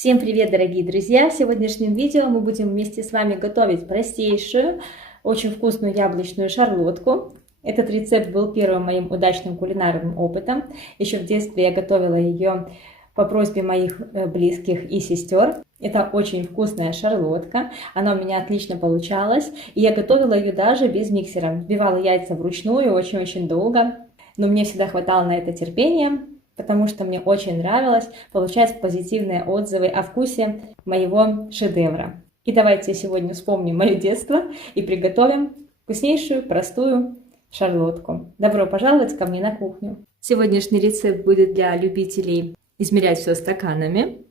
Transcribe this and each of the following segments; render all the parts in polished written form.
Всем привет, дорогие друзья! В сегодняшнем видео мы будем вместе с вами готовить простейшую, очень вкусную яблочную шарлотку. Этот рецепт был первым моим удачным кулинарным опытом. Еще в детстве я готовила ее по просьбе моих близких и сестер. Это очень вкусная шарлотка, она у меня отлично получалась. И я готовила ее даже без миксера. Взбивала яйца вручную очень-очень долго, но мне всегда хватало на это терпения, потому что мне очень нравилось получать позитивные отзывы о вкусе моего шедевра. И давайте сегодня вспомним мое детство и приготовим вкуснейшую, простую шарлотку. Добро пожаловать ко мне на кухню. Сегодняшний рецепт будет для любителей измерять все стаканами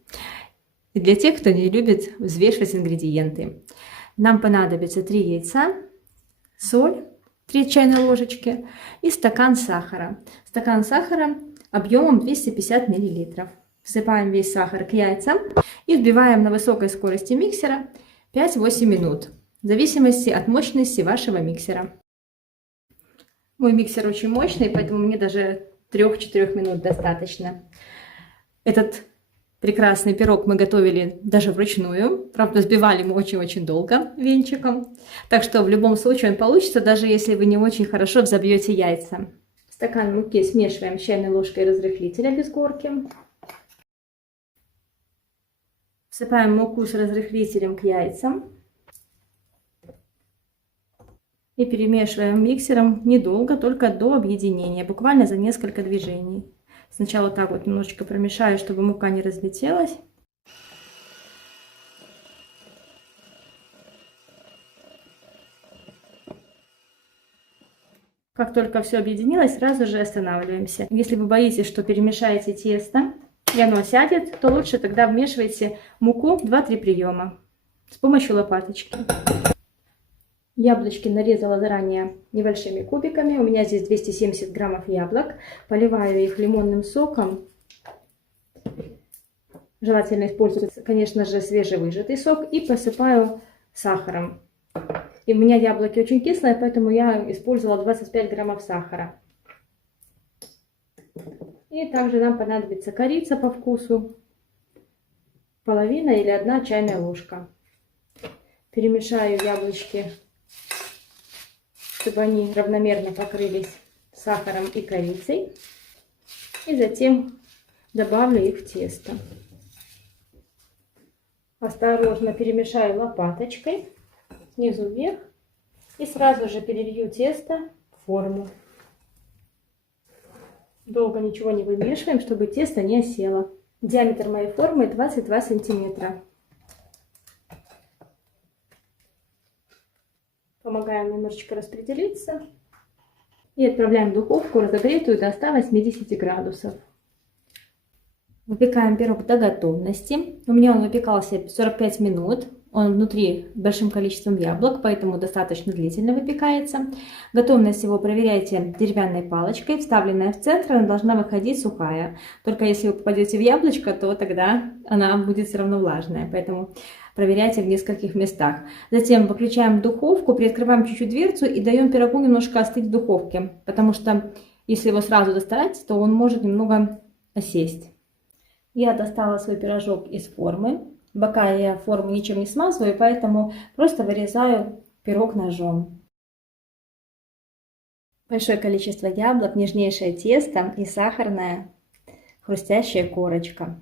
и для тех, кто не любит взвешивать ингредиенты. Нам понадобится 3 яйца, соль, 3 чайные ложечки и стакан сахара. Стакан сахара объемом 250 мл. Всыпаем весь сахар к яйцам и взбиваем на высокой скорости миксера 5-8 минут, в зависимости от мощности вашего миксера. Мой миксер очень мощный, поэтому мне даже 3-4 минут достаточно. Этот прекрасный пирог мы готовили даже вручную. Правда, взбивали мы очень-очень долго венчиком. Так что в любом случае он получится, даже если вы не очень хорошо взобьете яйца. Стакан муки смешиваем с чайной ложкой разрыхлителя без горки. Всыпаем муку с разрыхлителем к яйцам. И перемешиваем миксером недолго, только до объединения, буквально за несколько движений. Сначала так вот немножечко промешаю, чтобы мука не разлетелась. Как только все объединилось, сразу же останавливаемся. Если вы боитесь, что перемешаете тесто и оно сядет, то лучше тогда вмешивайте муку 2-3 приема с помощью лопаточки. Яблочки нарезала заранее небольшими кубиками. У меня здесь 270 граммов яблок. Поливаю их лимонным соком. Желательно использовать, конечно же, свежевыжатый сок. И посыпаю сахаром. И у меня яблоки очень кислые, поэтому я использовала 25 граммов сахара. И также нам понадобится корица по вкусу. Половина или 1 чайная ложка. Перемешаю яблочки, чтобы они равномерно покрылись сахаром и корицей. И затем добавлю их в тесто. Осторожно перемешаю лопаточкой снизу вверх и сразу же перелью тесто в форму. Долго ничего не вымешиваем, чтобы тесто не осело. Диаметр моей формы 22 сантиметра. Помогаем немножечко распределиться. И отправляем в духовку, разогретую до 180 градусов. Выпекаем пирог до готовности. У меня он выпекался 45 минут. Он внутри большим количеством яблок, поэтому достаточно длительно выпекается. Готовность его проверяйте деревянной палочкой. Вставленная в центр, она должна выходить сухая. Только если вы попадете в яблочко, то тогда она будет все равно влажная. Поэтому проверяйте в нескольких местах. Затем выключаем духовку, приоткрываем чуть-чуть дверцу и даем пирогу немножко остыть в духовке. Потому что если его сразу достать, то он может немного осесть. Я достала свой пирожок из формы. Бока я форму ничем не смазываю, поэтому просто вырезаю пирог ножом. Большое количество яблок, нежнейшее тесто и сахарная хрустящая корочка.